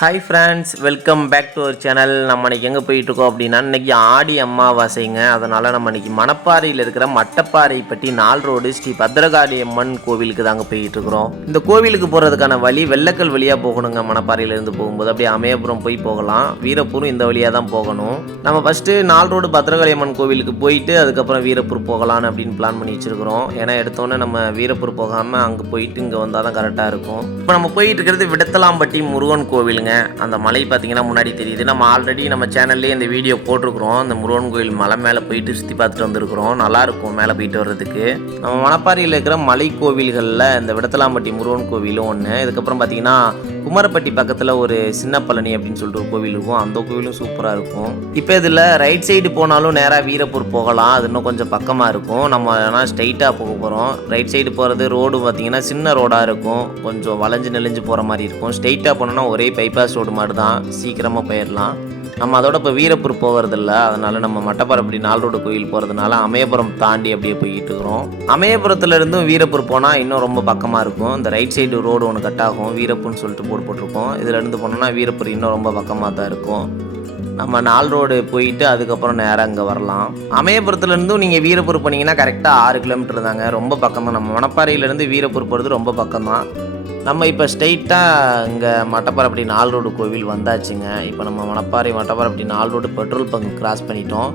Hi friends welcome back to our channel நம்ம இன்றைக்கி எங்கே போயிட்டுருக்கோம் அப்படின்னா இன்னைக்கு ஆடி அம்மாவாசைங்க அதனால் நம்ம இன்றைக்கி மணப்பாறையில் இருக்கிற மட்டப்பாறை பற்றி நாள் ரோடு ஸ்ரீ பத்ரகாளி அம்மன் கோவிலுக்கு தாங்க போயிட்டுருக்குறோம். இந்த கோவிலுக்கு போகிறதுக்கான வழி வெள்ளக்கல் வழியாக போகணுங்க. மணப்பாறையிலேருந்து போகும்போது அப்படியே அமயபுரம் போய் போகலாம். வீரப்பூரும் இந்த வழியாக தான் போகணும். நம்ம ஃபஸ்ட்டு நாள் ரோடு பத்ரகாளி அம்மன் கோவிலுக்கு போயிட்டு அதுக்கப்புறம் வீரப்பூர் போகலான்னு அப்படின்னு பிளான் பண்ணி வச்சுருக்கிறோம். ஏன்னா எடுத்தோன்னே நம்ம வீரப்பூர் போகாமல் அங்கே போயிட்டு இங்கே வந்தால் தான் கரெக்டாக இருக்கும். இப்போ நம்ம போயிட்டு இருக்கிறது விடத்தலாம்பட்டி முருகன் கோவிலுங்க. அந்த மலை பார்த்தீங்கன்னா முன்னாடி தெரியுது. நம்ம ஆல்ரெடி நம்ம சேனல்லே இந்த வீடியோ போட்டிருக்கிறோம். அந்த முருகன் கோயில் மலை மேலே போயிட்டு சுற்றி பார்த்துட்டு வந்திருக்கிறோம். நல்லாயிருக்கும் மேலே போயிட்டு வர்றதுக்கு. நம்ம மணப்பாறையில் இருக்கிற மலை கோவில்களில் இந்த விடத்தலாம்பட்டி முருகன் கோவிலும் ஒன்று இதுக்கப்புறம் பார்த்தீங்கன்னா குமரப்பட்டி பக்கத்தில் ஒரு சின்ன பழனி அப்படின்னு சொல்லிட்டு ஒரு கோவில் இருக்கும். அந்த கோவிலும் சூப்பராக இருக்கும். இப்போ இதில் ரைட் சைடு போனாலும் நேராக வீரப்பூர் போகலாம். அது இன்னும் கொஞ்சம் பக்கமாக இருக்கும். நம்ம ஆனால் ஸ்ட்ரைட்டாக போக போகிறோம் ரைட் சைடு போகிறது ரோடு பார்த்தீங்கன்னா சின்ன ரோடாக இருக்கும். கொஞ்சம் வளைஞ்சு நெளிஞ்சு போகிற மாதிரி இருக்கும். ஸ்ட்ரைட்டாக போனோன்னா ஒரே பைபாஸ் ரோடு மாதிரி தான் சீக்கிரமாக போயிடலாம் நம்ம அதோட இப்போ வீரப்பூர் போகிறதில்ல. அதனால் நம்ம மட்டப்பாறைப்படி நாள் ரோடு கோயில் போகிறதுனால அமயபுரம் தாண்டி அப்படியே போய்கிட்டு இருக்கிறோம். அமயபுரத்துலேருந்தும் வீரப்பூர் போனால் இன்னும் ரொம்ப பக்கமாக இருக்கும். இந்த ரைட் சைடு ரோடு ஒன்று கட் ஆகும். வீரப்பூர்னு சொல்லிட்டு போட்டு போட்டிருக்கோம். இதுலேருந்து போனோம்னா வீரப்பூர் இன்னும் ரொம்ப பக்கமாக தான் இருக்கும். நம்ம நாள் ரோடு போயிட்டு அதுக்கப்புறம் நேராக அங்கே வரலாம். அமயபுரத்துலேருந்தும் நீங்கள் வீரப்பூர் போனீங்கன்னா கரெக்டாக ஆறு கிலோமீட்டர் தாங்க. ரொம்ப பக்கமாக நம்ம மணப்பாறையிலேருந்து வீரப்பூர் போகிறது ரொம்ப பக்கமாக நம்ம இப்போ ஸ்ட்ரைட்டாக இங்கே மட்டப்பாறைப்பட்டி நால் ரோடு கோவில் வந்தாச்சுங்க. இப்போ நம்ம மணப்பாறை மட்டப்பாறைப்பட்டி நால் ரோடு பெட்ரோல் பங்க் கிராஸ் பண்ணிட்டோம்.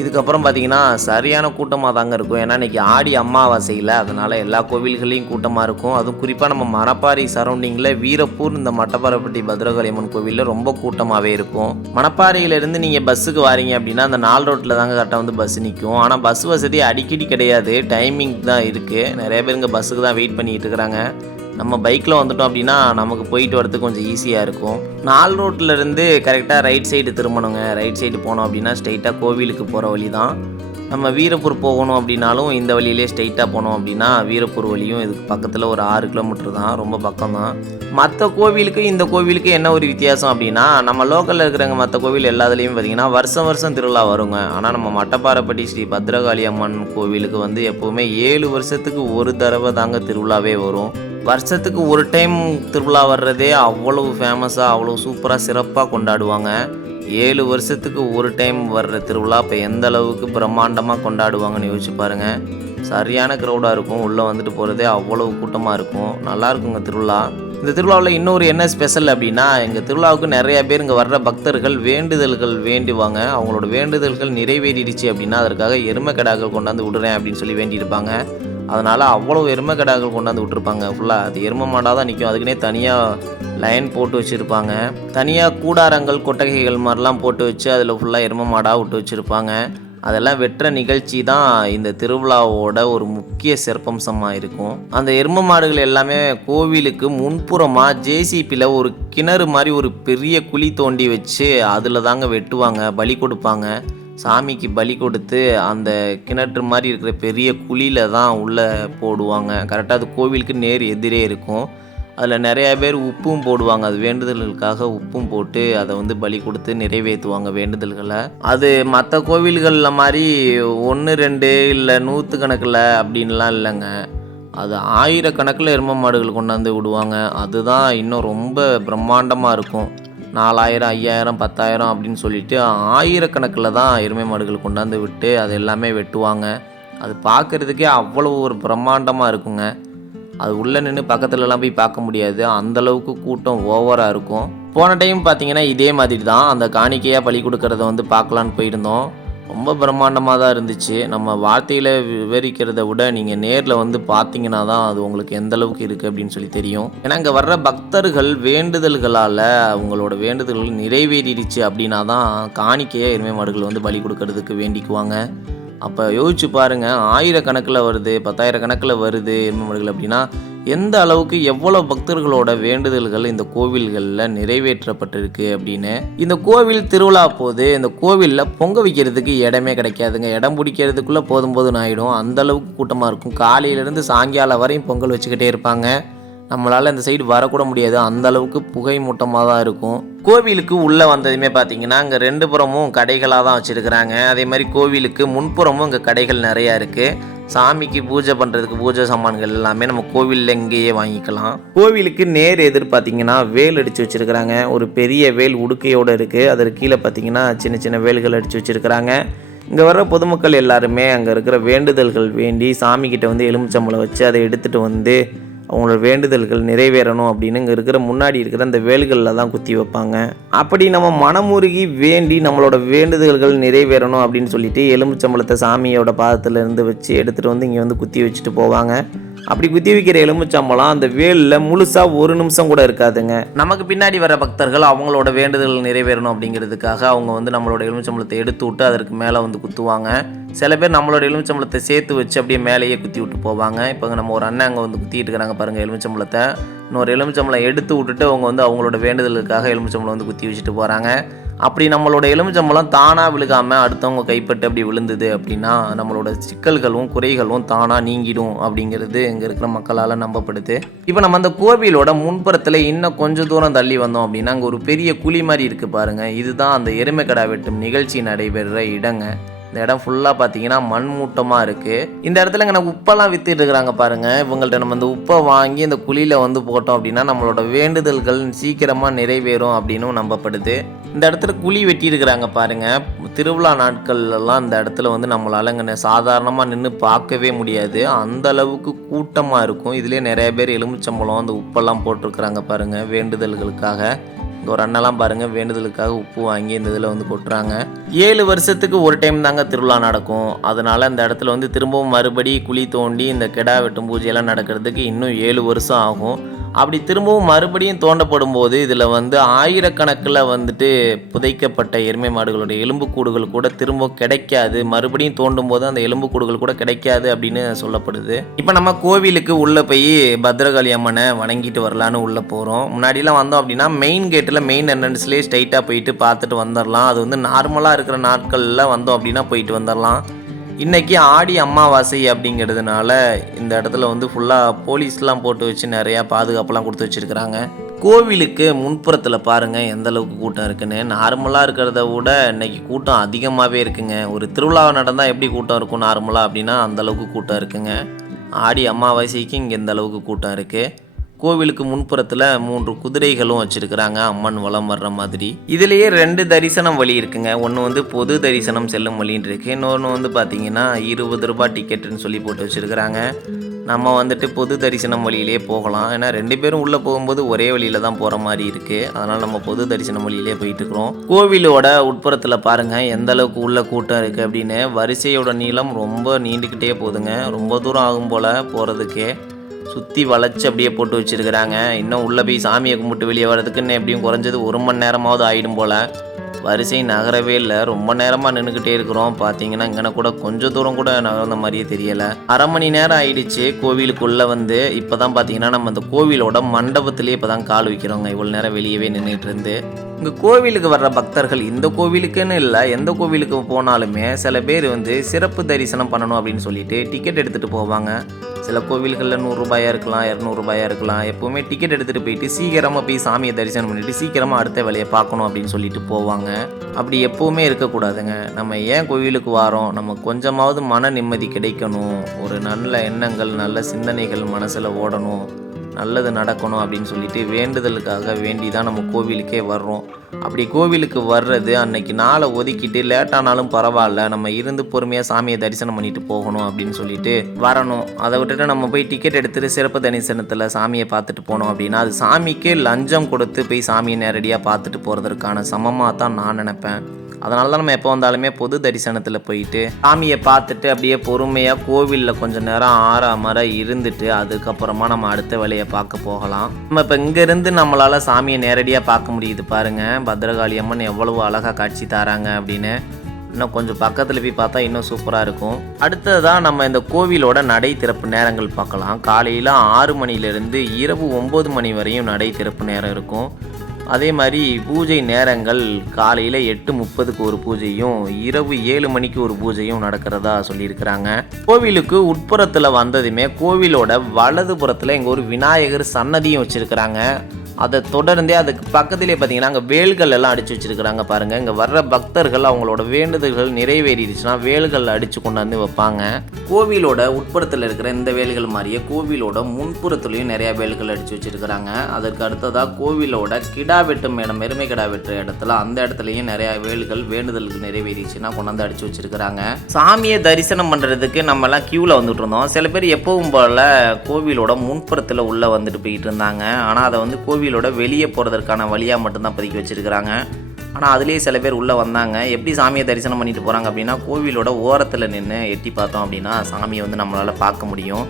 இதுக்கப்புறம் பார்த்தீங்கன்னா சரியான கூட்டமாக தாங்க இருக்கும். ஏன்னா இன்றைக்கி ஆடி அம்மாவாசையில் அதனால் எல்லா கோவில்களையும் கூட்டமாக இருக்கும். அதுவும் குறிப்பாக நம்ம மணப்பாறை சரௌண்டிங்கில் வீரப்பூர் இந்த மட்டப்பாறைப்பட்டி பத்ரகாளி அம்மன் கோவிலில் ரொம்ப கூட்டமாகவே இருக்கும். மணப்பாறையிலேருந்து நீங்கள் பஸ்ஸுக்கு வாரீங்க அப்படின்னா அந்த நாள் ரோட்டில் தாங்க கரெக்டாக வந்து பஸ் நிற்கும் ஆனால் பஸ் வசதி அடிக்கடி கிடையாது. டைமிங் தான் இருக்குது நிறைய பேர் இங்கே பஸ்ஸுக்கு தான் வெயிட் பண்ணிகிட்டு இருக்கிறாங்க. நம்ம பைக்கில் வந்துட்டோம் அப்படின்னா நமக்கு போயிட்டு வரதுக்கு கொஞ்சம் ஈஸியாக இருக்கும். நால் ரோட்டில் இருந்து கரெக்டாக ரைட் சைடு திரும்பணுங்க. ரைட் சைடு போனோம் அப்படின்னா ஸ்ட்ரைட்டாக கோவிலுக்கு போகிற வழி தான் நம்ம வீரப்பூர் போகணும் அப்படின்னாலும் இந்த வழியிலே ஸ்ட்ரைட்டாக போனோம் அப்படின்னா வீரப்பூர் வழியும் இதுக்கு பக்கத்தில் ஒரு ஆறு கிலோமீட்டர் தான். ரொம்ப பக்கம் தான் மற்ற கோவிலுக்கு இந்த கோவிலுக்கு என்ன ஒரு வித்தியாசம் அப்படின்னா நம்ம லோக்கலில் இருக்கிறவங்க மற்ற கோவில் எல்லாத்துலேயும் பார்த்திங்கன்னா வருஷம் வருஷம் திருவிழா வருங்க. ஆனால் நம்ம மட்டப்பாறைப்பட்டி ஸ்ரீ பத்ரகாளி அம்மன் கோவிலுக்கு வந்து எப்போவுமே ஏழு வருஷத்துக்கு ஒரு தடவை தாங்க திருவிழாவே வரும். வருஷத்துக்கு ஒரு டைம் திருவிழா வர்றதே அவ்வளவு ஃபேமஸாக அவ்வளோ சூப்பராக சிறப்பாக கொண்டாடுவாங்க. ஏழு வருஷத்துக்கு ஒரு டைம் வர்ற திருவிழா இப்போ எந்த அளவுக்கு பிரம்மாண்டமாக கொண்டாடுவாங்கன்னு யோசிச்சு பாருங்கள் சரியான க்ரௌடாக இருக்கும். உள்ளே வந்துட்டு போகிறதே அவ்வளவு கூட்டமாக இருக்கும். நல்லா இருக்குங்க திருவிழா. இந்த திருவிழாவில் இன்னொரு என்ன ஸ்பெஷல் அப்படின்னா எங்கள் திருவிழாவுக்கு நிறைய பேர் இங்கே வர்ற பக்தர்கள் வேண்டுதல்கள் வேண்டுவாங்க. அவங்களோட வேண்டுதல்கள் நிறைவேறிடுச்சு அப்படின்னா அதற்காக எருமை கடாக்கள் கொண்டாந்து விடுறேன் அப்படின்னு சொல்லி வேண்டியிருப்பாங்க. அதனால் அவ்வளோ எருமை கடாக்கள் கொண்டாந்து விட்டுருப்பாங்க. ஃபுல்லாக அது எருமை மாடாக தான் நிற்கும் அதுக்குன்னே தனியாக லைன் போட்டு வச்சுருப்பாங்க. தனியாக கூடாரங்கள் கொட்டகைகள் மாதிரிலாம் போட்டு வச்சு அதில் ஃபுல்லாக எருமை மாடாக விட்டு வச்சுருப்பாங்க. அதெல்லாம் வெட்டுற நிகழ்ச்சி தான் இந்த திருவிழாவோட ஒரு முக்கிய சிறப்பம்சமாக இருக்கும். அந்த எரும மாடுகள் எல்லாமே கோவிலுக்கு முன்புறமாக ஜேசிபியில் ஒரு கிணறு மாதிரி ஒரு பெரிய குழி தோண்டி வச்சு அதில் தாங்க வெட்டுவாங்க பலி கொடுப்பாங்க. சாமிக்கு பலி கொடுத்து அந்த கிணற்று மாதிரி இருக்கிற பெரிய குழியில் தான் உள்ளே போடுவாங்க. கரெக்டாக அது கோவிலுக்கு நேர் எதிரே இருக்கும். அதில் நிறையா பேர் உப்பும் போடுவாங்க. அது வேண்டுதல்களுக்காக உப்பும் போட்டு அதை வந்து பலி கொடுத்து நிறைவேற்றுவாங்க வேண்டுதல்களை. அது மற்ற கோவில்களில் மாதிரி ஒன்று ரெண்டு இல்லை நூற்று கணக்கில் அப்படின்லாம் இல்லைங்க. அது ஆயிரக்கணக்கில் எரும மாடுகள் கொண்டாந்து விடுவாங்க. அதுதான் இன்னும் ரொம்ப பிரம்மாண்டமாக இருக்கும். நாலாயிரம் ஐயாயிரம் பத்தாயிரம் அப்படின்னு சொல்லிட்டு ஆயிரக்கணக்கில் தான் எருமை மாடுகள் கொண்டாந்து விட்டு அது எல்லாமே வெட்டுவாங்க. அது பார்க்குறதுக்கே அவ்வளோ ஒரு பிரம்மாண்டமாக இருக்குங்க. அது உள்ளே நின்று பக்கத்துலலாம் போய் பார்க்க முடியாது. அந்தளவுக்கு கூட்டம் ஓவராக இருக்கும். போன டைம் பார்த்தீங்கன்னா இதே மாதிரி தான். அந்த காணிக்கையாக பலி கொடுக்கறத வந்து பார்க்கலான்னு போயிருந்தோம். ரொம்ப பிரம்மாண்டமாக தான் இருந்துச்சு. நம்ம வார்த்தையில் விவரிக்கிறத விட நீங்கள் நேரில் வந்து பார்த்தீங்கன்னா தான் அது உங்களுக்கு எந்த அளவுக்கு இருக்குது அப்படின்னு சொல்லி தெரியும். ஏன்னா இங்கே வர்ற பக்தர்கள் வேண்டுதல்களால் அவங்களோட வேண்டுதல்கள் நிறைவேறிடுச்சு அப்படின்னா தான் காணிக்கையாக எருமை மாடுகள் வந்து பலி கொடுக்கறதுக்கு வேண்டிக்குவாங்க. அப்போ யோசிச்சு பாருங்கள் ஆயிரக்கணக்கில் வருது பத்தாயிரக்கணக்கில் வருது எருமை அப்படின்னா எந்த அளவுக்கு எவ்வளோ பக்தர்களோட வேண்டுதல்கள் இந்த கோவில்களில் நிறைவேற்றப்பட்டிருக்கு அப்படின்னு இந்த கோவில் திருவிழா போது இந்த கோவிலில் பொங்க வைக்கிறதுக்கு இடமே கிடைக்காதுங்க. இடம் பிடிக்கிறதுக்குள்ளே போதும் போதும் ஆகிடும் அந்த அளவுக்கு கூட்டமாக இருக்கும். காலையிலேருந்து சாயங்காலம் வரையும் பொங்கல் வச்சுக்கிட்டே இருப்பாங்க. நம்மளால் இந்த சைடு வரக்கூட முடியாது. அந்த அளவுக்கு புகை மூட்டமாக தான் இருக்கும். கோவிலுக்கு உள்ளே வந்ததுமே பார்த்தீங்கன்னா அங்கே ரெண்டு புறமும் கடைகளாக தான் வச்சுருக்கிறாங்க. அதே மாதிரி கோவிலுக்கு முன்புறமும் இங்கே கடைகள் நிறையா இருக்குது சாமிக்கு பூஜை பண்ணுறதுக்கு பூஜை சாமான்கள் எல்லாமே நம்ம கோவிலில் இங்கேயே வாங்கிக்கலாம். கோவிலுக்கு நேர் எதிர் பார்த்தீங்கன்னா வேல் அடித்து வச்சுருக்கிறாங்க. ஒரு பெரிய வேல் உடுக்கையோடு இருக்குது அதற்கு கீழே பார்த்தீங்கன்னா சின்ன சின்ன வேல்கள் அடித்து வச்சுருக்கிறாங்க. இங்கே வர்ற பொதுமக்கள் எல்லாருமே அங்கே இருக்கிற வேண்டுதல்கள் வேண்டி சாமிக்கிட்ட வந்து எலுமிச்சம்பழம் வச்சு அதை எடுத்துகிட்டு வந்து அவங்களோட வேண்டுதல்கள் நிறைவேறணும் அப்படின்னு இங்கே இருக்கிற முன்னாடி இருக்கிற அந்த வேல்களில் தான் குத்தி வைப்பாங்க. அப்படி நம்ம மனமுருகி வேண்டி நம்மளோட வேண்டுதல்கள் நிறைவேறணும் அப்படின்னு சொல்லிட்டு எலும்புச்சம்பளத்தை சாமியோட பாதத்தில் இருந்து வச்சு எடுத்துகிட்டு வந்து இங்கே வந்து குத்தி வச்சுட்டு போவாங்க. அப்படி குத்தி வைக்கிற எலுமிச்சம்பழம் அந்த வேலில் முழுசாக ஒரு நிமிஷம் கூட இருக்காதுங்க. நமக்கு பின்னாடி வர பக்தர்கள் அவங்களோட வேண்டுதல் நிறைவேறணும் அப்படிங்கிறதுக்காக அவங்க வந்து நம்மளோட எலுமிச்சம்பழத்தை எடுத்து விட்டு அதற்கு மேலே வந்து குத்துவாங்க. சில பேர் நம்மளோட எலுமிச்சம்பழத்தை சேர்த்து வச்சு அப்படியே மேலேயே குத்தி விட்டு போவாங்க. இப்போ நம்ம ஒரு அண்ணன் அங்கே வந்து குத்திட்டு இருக்கிறாங்க பாருங்கள் எலுமிச்சம்பழத்தை. இன்னொரு எலுமிச்சம்பழம் எடுத்து விட்டுட்டு அவங்க வந்து அவங்களோட வேண்டுதலுக்காக எலுமிச்சம்பழம் வந்து குத்தி வச்சுட்டு போகிறாங்க அப்படி நம்மளோட எலுமிச்சம்பழம் தானாக விழுகாமல் அடுத்தவங்க கைப்பட்டு அப்படி விழுந்தது அப்படின்னா நம்மளோட சிக்கல்களும் குறைகளும் தானாக நீங்கிடும் அப்படிங்கிறது இங்கே இருக்கிற மக்களால் நம்பப்படுது. இப்போ நம்ம அந்த கோவிலோட முன்புறத்தில் இன்னும் கொஞ்சம் தூரம் தள்ளி வந்தோம் அப்படின்னா அங்கே ஒரு பெரிய குழி மாதிரி இருக்குது பாருங்கள் இதுதான் அந்த எருமைக்கடா வெட்டும் நிகழ்ச்சி நடைபெறுற இடங்க. இந்த இடம் ஃபுல்லாக பார்த்தீங்கன்னா மண் மூட்டமாக இருக்குது இந்த இடத்துல இங்கே உப்பெல்லாம் வித்துட்டு இருக்கிறாங்க பாருங்கள் இவங்கள்ட்ட நம்ம இந்த உப்பை வாங்கி இந்த குழியில் வந்து போட்டோம் அப்படின்னா நம்மளோட வேண்டுதல்கள் சீக்கிரமாக நிறைவேறும் அப்படின்னும் நம்பப்படுது. இந்த இடத்துல குழி வெட்டி இருக்கிறாங்க பாருங்கள் திருவிழா நாட்கள்லாம் இந்த இடத்துல வந்து நம்மளால் இங்கே சாதாரணமாக நின்று பார்க்கவே முடியாது. அந்த அளவுக்கு கூட்டமாக இருக்கும். இதுலேயே நிறைய பேர் எலுமிச்சம்பழம் அந்த உப்பெல்லாம் போட்டிருக்கிறாங்க பாருங்கள் வேண்டுதல்களுக்காக. இந்த ஒரு அண்ணெல்லாம் பாருங்கள் வேண்டுதலுக்காக உப்பு வாங்கி இந்த இதில் வந்து கொட்டுறாங்க. ஏழு வருஷத்துக்கு ஒரு டைம் தாங்க திருவிழா நடக்கும். அதனால் இந்த இடத்துல வந்து திரும்பவும் மறுபடி குழி தோண்டி இந்த கெடா வெட்டும் பூஜையெல்லாம் நடக்கிறதுக்கு இன்னும் ஏழு வருஷம் ஆகும். அப்படி திரும்பவும் மறுபடியும் தோண்டப்படும் போது இதில் வந்து ஆயிரக்கணக்கில் வந்துட்டு புதைக்கப்பட்ட எருமை மாடுகளுடைய எலும்புக்கூடுகள் கூட திரும்ப கிடைக்காது. மறுபடியும் தோண்டும் போது அந்த எலும்புக்கூடுகள் கூட கிடைக்காது அப்படின்னு சொல்லப்படுது. இப்போ நம்ம கோவிலுக்கு உள்ளே போய் பத்ரகாளி அம்மனை வணங்கிட்டு வரலான்னு உள்ளே போகிறோம் முன்னாடிலாம் வந்தோம் அப்படின்னா மெயின் கேட்டில் மெயின் என்ட்ரன்ஸ்லேயே ஸ்ட்ரைட்டாக போயிட்டு பார்த்துட்டு வந்துடலாம் அது வந்து நார்மலாக இருக்கிற நாட்களில் வந்தோம் அப்படின்னா போயிட்டு வந்துடலாம் இன்றைக்கி ஆடி அமாவாசை அப்படிங்கிறதுனால இந்த இடத்துல வந்து ஃபுல்லாக போலீஸ்லாம் போட்டு வச்சு நிறையா பாதுகாப்புலாம் கொடுத்து வச்சுருக்கிறாங்க. கோவிலுக்கு முன்புறத்தில் பாருங்கள் எந்த அளவுக்கு கூட்டம் இருக்குன்னு. நார்மலாக இருக்கிறத விட இன்றைக்கி கூட்டம் அதிகமாகவே இருக்குங்க. ஒரு திருவிழா நடந்தால் எப்படி கூட்டம் இருக்கும் நார்மலாக அப்படின்னா அந்தளவுக்கு கூட்டம் இருக்குங்க. ஆடி அமாவாசைக்கு இங்கே இந்த அளவுக்கு கூட்டம் இருக்குது கோவிலுக்கு முன்புறத்தில் மூன்று குதிரைகளும் வச்சுருக்கிறாங்க. அம்மன் வலம் வர்ற மாதிரி. இதுலேயே ரெண்டு தரிசனம் வழி இருக்குங்க. ஒன்று வந்து பொது தரிசனம் செல்லும் வழின்னு இருக்குது இன்னொன்று வந்து பார்த்தீங்கன்னா இருபது ரூபாய் டிக்கெட்டுன்னு சொல்லி போட்டு வச்சுருக்கிறாங்க. நம்ம வந்துட்டு பொது தரிசனம் வழியிலே போகலாம். ஏன்னா ரெண்டு பேரும் உள்ளே போகும்போது ஒரே வழியில தான் போகிற மாதிரி இருக்குது அதனால் நம்ம பொது தரிசனம் வழியிலே போயிட்டு இருக்கிறோம் கோவிலோட உட்புறத்தில் பாருங்கள் எந்த அளவுக்கு உள்ள கூட்டம் இருக்குது அப்படின்னு. வரிசையோட நீளம் ரொம்ப நீண்டுக்கிட்டே போகுதுங்க. ரொம்ப தூரம் ஆகும் போல் போகிறதுக்கே சுற்றி வளைச்சி அப்படியே போட்டு வச்சிருக்கிறாங்க. இன்னும் உள்ளே போய் சாமியை கும்பிட்டு வெளியே வர்றதுக்குன்னு எப்படியும் குறைஞ்சது ஒரு மணி நேரமாவது ஆகிடும் போல். வரிசை நகரவே இல்லை. ரொம்ப நேரமாக நின்றுக்கிட்டே இருக்கிறோம். பார்த்தீங்கன்னா இங்கே கூட கொஞ்சம் தூரம் கூட நகர்ந்த மாதிரியே தெரியலை. அரை மணி நேரம் ஆயிடுச்சு. கோவிலுக்குள்ளே வந்து இப்போ தான் பார்த்தீங்கன்னா நம்ம அந்த கோவிலோட மண்டபத்திலேயே இப்போ தான் கால் வைக்கிறோங்க. இவ்வளோ நேரம் வெளியவே நின்றுட்டு இருந்து. இங்கே கோவிலுக்கு வர்ற பக்தர்கள் இந்த கோவிலுக்குன்னு இல்லை. எந்த கோவிலுக்கு போனாலுமே சில பேர் வந்து சிறப்பு தரிசனம் பண்ணணும் அப்படின்னு சொல்லிட்டு டிக்கெட் எடுத்துகிட்டு போவாங்க. சில கோவில்களில் நூறுரூபாயாக இருக்கலாம் இரநூறுபாயா இருக்கலாம். எப்போவுமே டிக்கெட் எடுத்துகிட்டு போயிட்டு சீக்கிரமாக போய் சாமியை தரிசனம் பண்ணிவிட்டு சீக்கிரமாக அடுத்த வேலையை பார்க்கணும் அப்படின்னு சொல்லிட்டு போவாங்க. அப்படி எப்போவுமே இருக்கக்கூடாதுங்க. நம்ம ஏன் கோவிலுக்கு வரோம்? நம்ம கொஞ்சமாவது மன நிம்மதி கிடைக்கணும். ஒரு நல்ல எண்ணங்கள் நல்ல சிந்தனைகள் மனசில் ஓடணும். நல்லது நடக்கணும் அப்படின்னு சொல்லிட்டு வேண்டுதலுக்காக வேண்டி தான் நம்ம கோவிலுக்கே வர்றோம். அப்படி கோவிலுக்கு வர்றது அன்னைக்கு நாளை ஒதுக்கிட்டு லேட்டானாலும் பரவாயில்ல நம்ம இருந்து பொறுமையாக சாமியை தரிசனம் பண்ணிட்டு போகணும் அப்படின்னு சொல்லிட்டு வரணும். அதை விட்டுட்டு நம்ம போய் டிக்கெட் எடுத்துட்டு சிறப்பு தரிசனத்தில் சாமியை பார்த்துட்டு போனோம் அப்படின்னா அது சாமிக்கே லஞ்சம் கொடுத்து போய் சாமியை நேரடியாக பார்த்துட்டு போகிறதுக்கான சமமாக தான் நான் நினப்பேன். அதனால தான் நம்ம எப்போ வந்தாலுமே பொது தரிசனத்தில் போயிட்டு சாமியை பார்த்துட்டு அப்படியே பொறுமையாக கோவிலில் கொஞ்சம் நேரம் ஆறாமற இருந்துட்டு அதுக்கப்புறமா நம்ம அடுத்த வேலையை பார்க்க போகலாம். நம்ம இப்போ இங்கேருந்து நம்மளால் சாமியை நேரடியாக பார்க்க முடியுது பாருங்க. பத்ரகாளி அம்மன் எவ்வளவு அழகாக காட்சி தராங்க அப்படின்னு. இன்னும் கொஞ்சம் பக்கத்தில் போய் பார்த்தா இன்னும் சூப்பராக இருக்கும். அடுத்ததான் நம்ம இந்த கோவிலோட நடை திறப்பு நேரங்கள் பார்க்கலாம். காலையில் ஆறு மணிலேருந்து இரவு ஒம்பது மணி வரையும் நடை திறப்பு நேரம் இருக்கும். அதே மாதிரி பூஜை நேரங்கள் காலையில் எட்டு முப்பதுக்கு ஒரு பூஜையும் இரவு ஏழு மணிக்கு ஒரு பூஜையும் நடக்கிறதா சொல்லியிருக்கிறாங்க. கோவிலுக்கு உட்புறத்தில் வந்ததுமே கோவிலோட வலதுபுறத்தில் இங்கே ஒரு விநாயகர் சன்னதியும் வச்சுருக்கிறாங்க. அதை தொடர்ந்தே அதுக்கு பக்கத்திலே பார்த்தீங்கன்னா அங்கே வேல்கள் எல்லாம் அடித்து வச்சுருக்குறாங்க பாருங்கள் இங்கே வர்ற பக்தர்கள் அவங்களோட வேண்டுதல்கள் நிறைவேறிடுச்சுன்னா வேல்கள் அடித்து கொண்டாந்து வைப்பாங்க. கோவிலோட உட்புறத்தில் இருக்கிற இந்த வேல்கள் மாதிரியே கோவிலோட முன்புறத்துலேயும் நிறையா வேல்கள் அடித்து வச்சுருக்குறாங்க. அதற்கு அடுத்ததாக கோவிலோட கிடா வெட்டும் இடம் எருமை கிடா வெட்டுற இடத்துல அந்த இடத்துலையும் நிறையா வேல்கள் வேண்டுதலுக்கு நிறைவேறிச்சுன்னா கொண்டாந்து அடித்து வச்சுருக்குறாங்க. சாமியை தரிசனம் பண்ணுறதுக்கு நம்மலாம் க்யூவில் வந்துட்டு இருந்தோம். சில பேர் எப்பவும் போல் கோவிலோட முன்புறத்தில் உள்ளே வந்துட்டு போயிட்டு இருந்தாங்க. ஆனால் அதை வந்து கோவில் கோவிலோட வெளியே போகிறதற்கான வழியாக மட்டும்தான் பதுக்கி வச்சிருக்கிறாங்க. ஆனால் அதுலேயே சில பேர் உள்ளே வந்தாங்க. எப்படி சாமியை தரிசனம் பண்ணிட்டு போகிறாங்க அப்படின்னா கோவிலோட ஓரத்தில் நின்று எட்டி பார்த்தோம் அப்படின்னா சாமியை வந்து நம்மளால் பார்க்க முடியும்.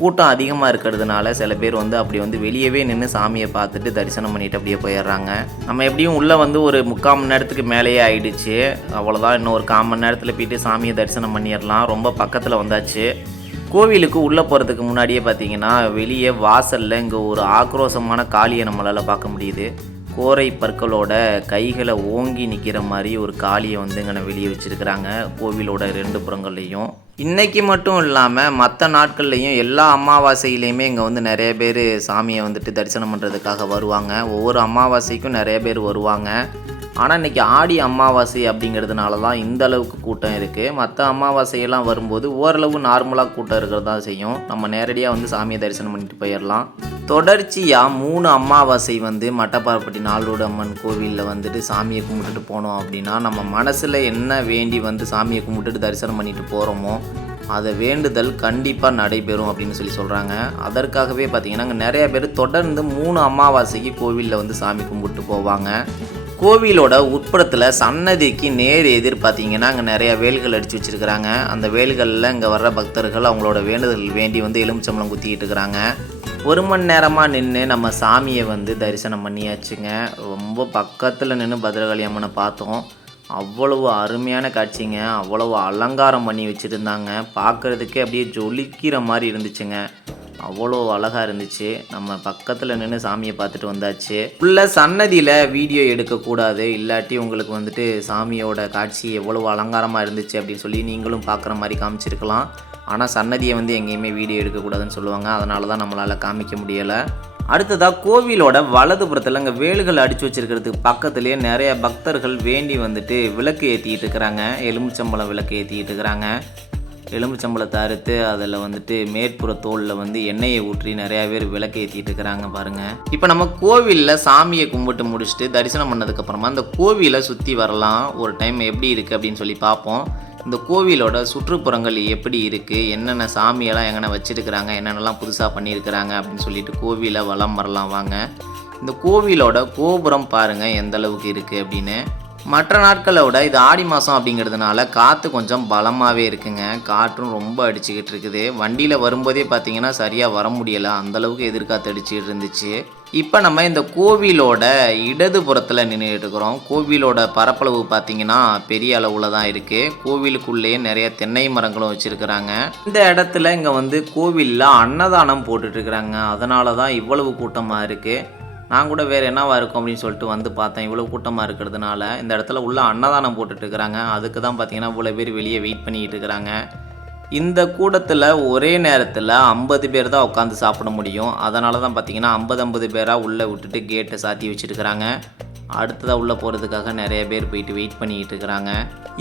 கூட்டம் அதிகமாக இருக்கிறதுனால சில பேர் வந்து அப்படி வந்து வெளியவே நின்று சாமியை பார்த்துட்டு தரிசனம் பண்ணிட்டு அப்படியே போயிடுறாங்க. நம்ம எப்படியும் உள்ளே வந்து ஒரு முக்கால் மணி நேரத்துக்கு மேலேயே ஆயிடுச்சு. அவ்வளோதான் இன்னும் ஒரு கால் மணி நேரத்தில் போயிட்டு சாமியை தரிசனம் பண்ணிடலாம். ரொம்ப பக்கத்தில் வந்தாச்சு. கோவிலுக்கு உள்ளே போகிறதுக்கு முன்னாடியே பார்த்தீங்கன்னா வெளியே வாசலில் இங்கே ஒரு ஆக்ரோஷமான காளியை நம்மளால் பார்க்க முடியுது. கோரை பற்களோட கைகளை ஓங்கி நிற்கிற மாதிரி ஒரு காளியை வந்து இங்கே வெளியே வச்சுருக்கிறாங்க கோவிலோட ரெண்டு புறங்கள்லையும். இன்றைக்கி மட்டும் இல்லாமல் மற்ற நாட்கள்லேயும் எல்லா அமாவாசையிலையுமே இங்கே வந்து நிறைய பேர் சாமியை வந்துட்டு தரிசனம் பண்ணுறதுக்காக வருவாங்க. ஒவ்வொரு அமாவாசைக்கும் நிறைய பேர் வருவாங்க. ஆனால் இன்றைக்கி ஆடி அமாவாசை அப்படிங்கிறதுனால தான் இந்த அளவுக்கு கூட்டம் இருக்குது மற்ற அமாவாசையெல்லாம் வரும்போது ஓரளவு நார்மலாக கூட்டம் இருக்கிறது தான் செய்யும். நம்ம நேரடியாக வந்து சாமியை தரிசனம் பண்ணிட்டு போயிடலாம். தொடர்ச்சியாக மூணு அமாவாசை வந்து மட்டப்பாறைப்பட்டி நாளோடு அம்மன் கோவிலில் வந்துட்டு சாமியை கும்பிட்டுட்டு போனோம் அப்படின்னா நம்ம மனசில் என்ன வேண்டி வந்து சாமியை கும்பிட்டுட்டு தரிசனம் பண்ணிட்டு போகிறோமோ அதை வேண்டுதல் கண்டிப்பாக நடைபெறும் அப்படின்னு சொல்லி சொல்கிறாங்க அதற்காகவே பார்த்திங்கன்னா அங்கே நிறைய பேர் தொடர்ந்து மூணு அமாவாசைக்கு கோவிலில் வந்து சாமி கும்பிட்டு போவாங்க. கோவிலோட உட்புறத்தில் சன்னதிக்கு நேர் எதிர் பார்த்தீங்கன்னா அங்கே நிறைய வேல்கள் அடித்து வச்சுருக்கிறாங்க. அந்த வேல்களில் இங்கே வர்ற பக்தர்கள் அவங்களோட வேண்டுதல் வேண்டி வந்து எலுமிச்சம்பளம் குத்திக்கிட்டு இருக்கிறாங்க ஒரு மணி நேரமாக நின்று நம்ம சாமியை வந்து தரிசனம் பண்ணியாச்சுங்க. ரொம்ப பக்கத்தில் நின்று பத்ரகாளி அம்மனை பார்த்தோம். அவ்வளவு அருமையான காட்சிங்க. அவ்வளவு அலங்காரம் பண்ணி வச்சுருந்தாங்க. பார்க்குறதுக்கே அப்படியே ஜொலிக்கிற மாதிரி இருந்துச்சுங்க. அவ்வளோ அழகாக இருந்துச்சு. நம்ம பக்கத்தில் நின்று சாமியை பார்த்துட்டு வந்தாச்சு. உள்ள சன்னதியில் வீடியோ எடுக்கக்கூடாது இல்லாட்டி உங்களுக்கு வந்துட்டு சாமியோட காட்சி எவ்வளோ அலங்காரமாக இருந்துச்சு அப்படின்னு சொல்லி நீங்களும் பார்க்குற மாதிரி காமிச்சிருக்கலாம். ஆனால் சன்னதியை வந்து எங்கேயுமே வீடியோ எடுக்கக்கூடாதுன்னு சொல்லுவாங்க. அதனால தான் நம்மளால் காமிக்க முடியலை. அடுத்ததாக கோவிலோட வலதுபுறத்தில் அங்கே வேல்கள் அடித்து வச்சுருக்கிறதுக்கு பக்கத்துலேயே நிறைய பக்தர்கள் வேண்டி வந்துட்டு விளக்கு ஏற்றிக்கிட்டு இருக்கிறாங்க. எலுமிச்சம்பழம் விளக்கு ஏற்றிக்கிட்டு இருக்கிறாங்க. எலுமிச்சம்பழத்தை அறுத்து அதில் வந்துட்டு மேற்புற தோலில் வந்து எண்ணெயை ஊற்றி நிறையா பேர் விளக்கு ஏற்றிட்டு இருக்கிறாங்க பாருங்கள் இப்போ நம்ம கோவிலில் சாமியை கும்பிட்டு முடிச்சுட்டு தரிசனம் பண்ணதுக்கப்புறமா அந்த கோவிலை சுற்றி வரலாம். ஒரு டைம் எப்படி இருக்குது அப்படின்னு சொல்லி பார்ப்போம். இந்த கோவிலோட சுற்றுப்புறங்கள் எப்படி இருக்குது என்னென்ன சாமியெல்லாம் எங்கன்னா வச்சுருக்கிறாங்க? என்னென்னலாம் புதுசாக பண்ணியிருக்கிறாங்க? அப்படின்னு சொல்லிட்டு கோவிலை வளம் வரலாம் வாங்க. இந்த கோவிலோட கோபுரம் பாருங்கள் எந்த அளவுக்கு இருக்குது அப்படின்னு. மற்ற நாட்களை விட இது ஆடி மாதம் அப்படிங்கிறதுனால காற்று கொஞ்சம் பலமாகவே இருக்குங்க. காற்றும் ரொம்ப அடிச்சுக்கிட்டு இருக்குது. வண்டியில் வரும்போதே பார்த்தீங்கன்னா சரியாக வர முடியலை. அந்தளவுக்கு எதிர்காற்று அடிச்சுக்கிட்டு இருந்துச்சு. இப்போ நம்ம இந்த கோவிலோட இடதுபுறத்தில் நின்றுட்டு இருக்கிறோம். கோவிலோட பரப்பளவு பார்த்தீங்கன்னா பெரிய அளவில் தான் இருக்குது கோவிலுக்குள்ளேயே நிறைய தென்னை மரங்களும் வச்சுருக்கிறாங்க. இந்த இடத்துல இங்கே வந்து கோவிலில் அன்னதானம் போட்டுட்ருக்குறாங்க அதனால தான் இவ்வளவு கூட்டமாக இருக்குது நான் கூட வேறு என்னவா இருக்கும் அப்படின்னு சொல்லிட்டு வந்து பார்த்தேன். இவ்வளோ கூட்டமாக இருக்கிறதுனால இந்த இடத்துல உள்ள அன்னதானம் போட்டுட்டு இருக்கிறாங்க அதுக்கு தான் பார்த்தீங்கன்னா இவ்வளோ பேர் வெளியே வெயிட் பண்ணிக்கிட்டு இருக்கிறாங்க இந்த கூட்டத்தில் ஒரே நேரத்தில் ஐம்பது பேர் தான் உட்காந்து சாப்பிட முடியும். அதனால தான் பார்த்தீங்கன்னா ஐம்பது ஐம்பது பேராக உள்ளே விட்டுட்டு கேட்டை சாத்தி வச்சுருக்கிறாங்க. அடுத்ததாக உள்ளே போகிறதுக்காக நிறைய பேர் போயிட்டு வெயிட் பண்ணிக்கிட்டு இருக்கிறாங்க.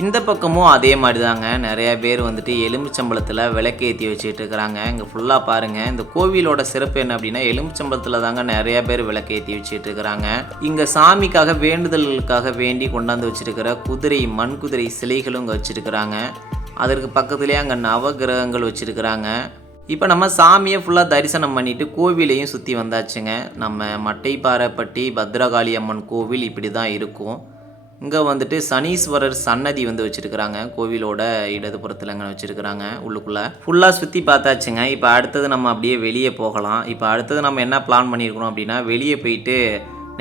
இந்த பக்கமும் அதே மாதிரி தாங்க நிறைய பேர் வந்துட்டு எலுமிச்சம்பழத்தில் விளக்கு ஏற்றி வச்சுட்டு இருக்கிறாங்க. இங்கே ஃபுல்லாக பாருங்கள் இந்த கோவிலோட சிறப்பு என்ன அப்படின்னா எலும்புச்சம்பளத்தில் தாங்க நிறைய பேர் விளக்கு ஏற்றி வச்சுட்டு இருக்கிறாங்க. இங்கே சாமிக்காக வேண்டுதல்களுக்காக வேண்டி கொண்டாந்து வச்சுருக்கிற குதிரை மண் குதிரை சிலைகளும் இங்கே வச்சுருக்கிறாங்க. அதற்கு பக்கத்துலேயே அங்கே நவகிரகங்கள் வச்சுருக்கிறாங்க. இப்போ நம்ம சாமியை ஃபுல்லாக தரிசனம் பண்ணிவிட்டு கோவிலையும் சுற்றி வந்தாச்சுங்க. நம்ம மட்டைப்பாறைப்பட்டி பத்ரகாளி அம்மன் கோவில் இப்படி தான் இருக்கும். இங்கே வந்துட்டு சனீஸ்வரர் சன்னதி வந்து வச்சுருக்குறாங்க. கோவிலோட இடதுபுறத்தில் இங்கே வச்சுருக்குறாங்க உள்ளுக்குள்ளே. ஃபுல்லாக சுற்றி பார்த்தாச்சுங்க. இப்போ அடுத்தது நம்ம அப்படியே வெளியே போகலாம். இப்போ அடுத்தது நம்ம என்ன பிளான் பண்ணியிருக்கிறோம் அப்படின்னா வெளியே போயிட்டு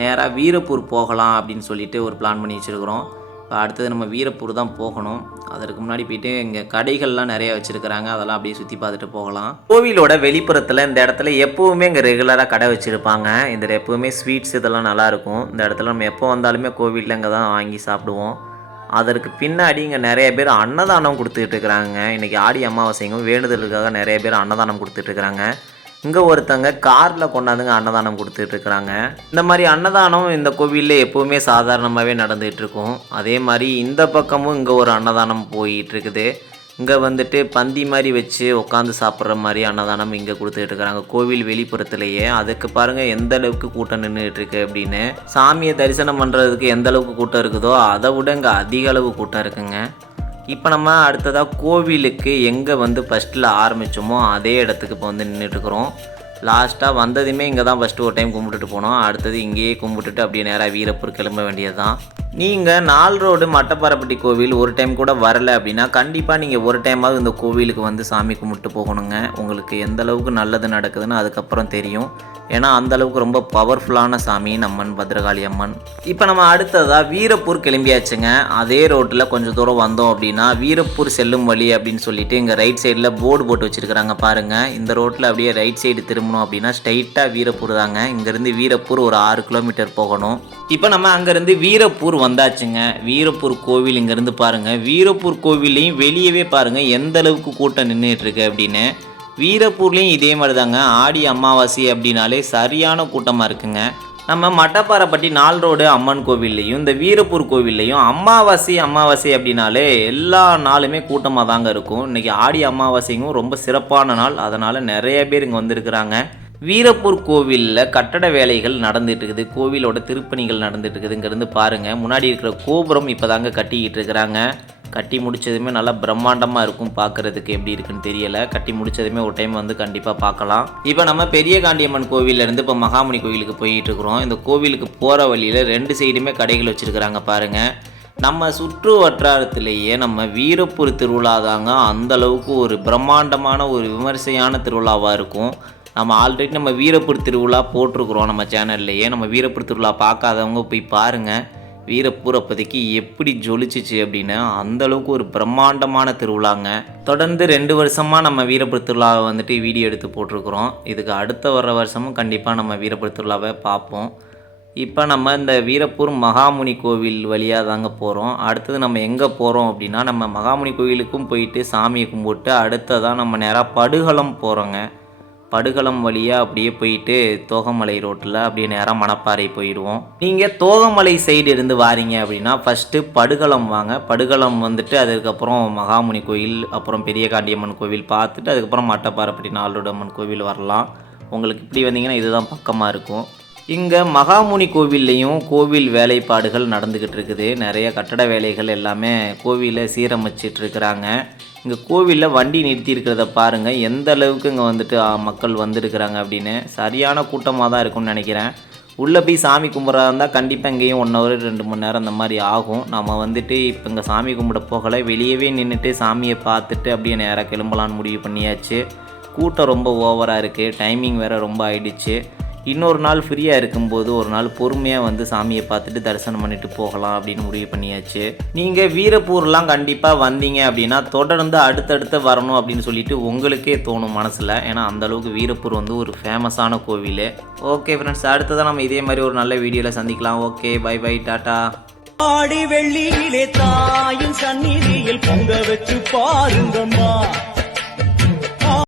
நேராக வீரப்பூர் போகலாம் அப்படின்னு சொல்லிட்டு ஒரு பிளான் பண்ணி வச்சுருக்குறோம். அடுத்தது நம்ம வீரப்பூர் தான் போகணும். அதற்கு முன்னாடி போயிட்டு இங்கே கடைகள்லாம் நிறைய வச்சுருக்கிறாங்க. அதெல்லாம் அப்படியே சுற்றி பார்த்துட்டு போகலாம். கோவிலோட வெளிப்புறத்தில் இந்த இடத்துல எப்போவுமே இங்கே ரெகுலராக கடை வச்சுருப்பாங்க. இந்த எப்போவுமே ஸ்வீட்ஸ் இதெல்லாம் நல்லாயிருக்கும் இந்த இடத்துல நம்ம எப்போ வந்தாலுமே கோவிலில் இங்கே தான் வாங்கி சாப்பிடுவோம். அதற்கு பின்னாடி இங்கே நிறைய பேர் அன்னதானம் கொடுத்துட்டு இருக்கிறாங்க. இன்றைக்கி ஆடி அமாவாசைங்க வேண்டுதலுக்காக நிறைய பேர் அன்னதானம் கொடுத்துட்டு இருக்கிறாங்க. இங்கே ஒருத்தங்க காரில் கொண்டாந்துங்க அன்னதானம் கொடுத்துட்டு இருக்கிறாங்க இந்த மாதிரி அன்னதானம் இந்த கோவிலில் எப்போவுமே சாதாரணமாகவே நடந்துகிட்டு இருக்கும் அதே மாதிரி இந்த பக்கமும் இங்கே ஒரு அன்னதானம் போயிட்டு இருக்குது இங்கே வந்துட்டு பந்தி மாதிரி வச்சு உட்காந்து சாப்பிட்ற மாதிரி அன்னதானம் இங்கே கொடுத்துட்டு இருக்கிறாங்க கோவில் வெளிப்புறத்துலேயே. அதுக்கு பாருங்கள் எந்த அளவுக்கு கூட்டம் நின்றுட்டு இருக்கு அப்படின்னு. சாமியை தரிசனம் பண்ணுறதுக்கு எந்த அளவுக்கு கூட்டம் இருக்குதோ அதை விட இங்கே அதிக அளவு கூட்டம் இருக்குங்க. இப்போ நம்ம அடுத்ததாக கோவிலுக்கு எங்கே வந்து ஃபஸ்ட்டில் ஆரம்பித்தோமோ அதே இடத்துக்கு இப்போ வந்து நின்றுட்டுருக்குறோம் லாஸ்ட்டாக வந்ததுமே இங்கே தான் ஃபஸ்ட்டு ஒரு டைம் கும்பிட்டுட்டு போனோம். அடுத்தது இங்கேயே கும்பிட்டுட்டு அப்படியே நேராக வீரப்பூர் கிளம்ப வேண்டியது தான் நீங்கள் நால் ரோடு மட்டப்பாறைப்பட்டி கோவில் ஒரு டைம் கூட வரல அப்படின்னா கண்டிப்பாக நீங்கள் ஒரு டைமாவது இந்த கோவிலுக்கு வந்து சாமி கும்பிட்டு போகணுங்க. உங்களுக்கு எந்த அளவுக்கு நல்லது நடக்குதுன்னு அதுக்கப்புறம் தெரியும். ஏன்னா அந்த அளவுக்கு ரொம்ப பவர்ஃபுல்லான சாமி நம்மன் பத்ரகாளி அம்மன். இப்போ நம்ம அடுத்ததாக வீரப்பூர் கிளம்பியாச்சுங்க. அதே ரோட்டில் கொஞ்சம் தூரம் வந்தோம் அப்படின்னா வீரப்பூர் செல்லும் வழி அப்படின்னு சொல்லிட்டு இங்கே ரைட் சைடில் போர்டு போட்டு வச்சுருக்கிறாங்க பாருங்கள் இந்த ரோட்டில் அப்படியே ரைட் சைடு திரும்ப திரும்பணும் அப்படின்னா ஸ்ட்ரைட்டாக வீரப்பூர் தாங்க. இங்கேருந்து வீரப்பூர் ஒரு ஆறு கிலோமீட்டர் போகணும். இப்போ நம்ம அங்கேருந்து வீரப்பூர் வந்தாச்சுங்க. வீரப்பூர் கோவில் இங்கேருந்து பாருங்கள் வீரப்பூர் கோவிலையும் வெளியவே பாருங்கள் எந்த அளவுக்கு கூட்டம் நின்றுட்டுருக்கு அப்படின்னு. வீரப்பூர்லேயும் இதே மாதிரி தாங்க ஆடி அமாவாசை அப்படின்னாலே சரியான கூட்டமாக இருக்குங்க. நம்ம மட்டப்பாறைப்பட்டி நாள் ரோடு அம்மன் கோவில்லையும் இந்த வீரப்பூர் கோவில்லையும் அமாவாசை அமாவாசை அப்படின்னாலே எல்லா நாளுமே கூட்டமாக தாங்க இருக்கும். இன்றைக்கி ஆடி அமாவாசையும் ரொம்ப சிறப்பான நாள். அதனால் நிறைய பேர் இங்கே வந்திருக்கிறாங்க. வீரப்பூர் கோவிலில் கட்டட வேலைகள் நடந்துட்டு இருக்குது. கோவிலோட திருப்பணிகள் நடந்துட்டு இருக்குதுங்கிறது இங்கேருந்து பாருங்கள் முன்னாடி இருக்கிற கோபுரம் இப்போ தாங்க கட்டிக்கிட்டு இருக்கிறாங்க. கட்டி முடிச்சதுமே நல்லா பிரம்மாண்டமாக இருக்கும் பார்க்குறதுக்கு எப்படி இருக்குன்னு தெரியலை. கட்டி முடிச்சதுமே ஒரு டைம் வந்து கண்டிப்பாக பார்க்கலாம். இப்போ நம்ம பெரிய காண்டியம்மன் கோவிலேருந்து இப்போ மகாமணி கோவிலுக்கு போயிட்டு இருக்கிறோம். இந்த கோவிலுக்கு போகிற வழியில் ரெண்டு சைடுமே கடைகள் வச்சுருக்குறாங்க பாருங்கள் நம்ம சுற்று வட்டாரத்திலேயே நம்ம வீரப்பூர் திருவிழா தாங்க அந்த அளவுக்கு ஒரு பிரம்மாண்டமான ஒரு விமர்சையான திருவிழாவாக இருக்கும். நம்ம ஆல்ரெடி நம்ம வீரப்பூர் திருவிழா போட்டிருக்குறோம் நம்ம சேனல்லையே நம்ம வீரப்பூர் திருவிழா பார்க்காதவங்க போய் பாருங்கள் வீரப்பூர் அப்போதைக்கு எப்படி ஜொலிச்சிச்சு அப்படின்னு அந்தளவுக்கு ஒரு பிரம்மாண்டமான திருவிழாங்க. தொடர்ந்து ரெண்டு வருஷமாக நம்ம வீரப்பூர் திருவிழாவை வந்துட்டு வீடியோ எடுத்து போட்டிருக்கிறோம். இதுக்கு அடுத்த வர வருஷமும் கண்டிப்பாக நம்ம வீரப்பூர் திருவிழாவை பார்ப்போம். இப்போ நம்ம இந்த வீரப்பூர் மகாமுனி கோவில் வழியாக தாங்க போகிறோம் அடுத்தது நம்ம எங்கே போகிறோம் அப்படின்னா நம்ம மகாமுனி கோவிலுக்கும் போயிட்டு சாமியை கும்பிட்டு அடுத்ததாக நம்ம நேராக படுகளம் போகிறோங்க படுகளம் வழியாக அப்படியே போயிட்டு தோகமலை ரோட்டில் அப்படியே நேராக மணப்பாறை போயிடுவோம் நீங்கள் தோகமலை சைடு இருந்து வாரீங்க அப்படின்னா ஃபஸ்ட்டு படுகளம் வாங்க. படுகளம் வந்துட்டு அதுக்கப்புறம் மகாமுனி கோயில் அப்புறம் பெரிய காண்டியம்மன் கோவில் பார்த்துட்டு அதுக்கப்புறம் மட்டப்பாறைப்பட்டி நாலோட அம்மன் கோவில் வரலாம். உங்களுக்கு இப்படி வந்தீங்கன்னா இதுதான் பக்கமாக இருக்கும். இங்கே மகாமுனி கோவில்லையும் கோவில் வேலைப்பாடுகள் நடந்துக்கிட்டு இருக்குது. நிறைய கட்டட வேலைகள் எல்லாமே கோவிலை சீரமைச்சிட்டு இருக்கிறாங்க. இங்கே கோவிலில் வண்டி நிறுத்தி இருக்கிறத பாருங்கள் எந்த அளவுக்கு இங்கே வந்துட்டு மக்கள் வந்துருக்கிறாங்க அப்படின்னு. சரியான கூட்டமாக தான் இருக்கும்னு நினைக்கிறேன். உள்ளே போய் சாமி கும்பிட்றதா இருந்தால் கண்டிப்பாக இங்கேயும் ஒன் ஹவர் ரெண்டு மணி நேரம் அந்த மாதிரி ஆகும். நம்ம வந்துட்டு இப்போ இங்கே சாமி கும்பிட போகலை. வெளியவே நின்றுட்டு சாமியை பார்த்துட்டு அப்படியே நேராக கிளம்பலான்னு முடிவு பண்ணியாச்சு. கூட்டம் ரொம்ப ஓவராக இருக்குது டைமிங் வேறு ரொம்ப ஆயிடுச்சு. இன்னொரு நாள் ஃப்ரீயாக இருக்கும்போது ஒரு நாள் பொறுமையாக வந்து சாமியை பார்த்துட்டு தரிசனம் பண்ணிட்டு போகலாம் அப்படின்னு முடிவு பண்ணியாச்சு. நீங்கள் வீரப்பூர்லாம் கண்டிப்பாக வந்தீங்க அப்படின்னா தொடர்ந்து அடுத்தடுத்து வரணும் அப்படின்னு சொல்லிட்டு உங்களுக்கே தோணும் மனசில். ஏன்னா அந்தளவுக்கு வீரப்பூர் வந்து ஒரு ஃபேமஸான கோவில். ஓகே ஃப்ரெண்ட்ஸ் அடுத்ததான் நம்ம இதே மாதிரி ஒரு நல்ல வீடியோவில் சந்திக்கலாம். ஓகே பை பை டாட்டா ஆடி வெள்ளியிலே தாயின் சந்நிதியில் பொங்க வச்சு பாருங்கம்மா.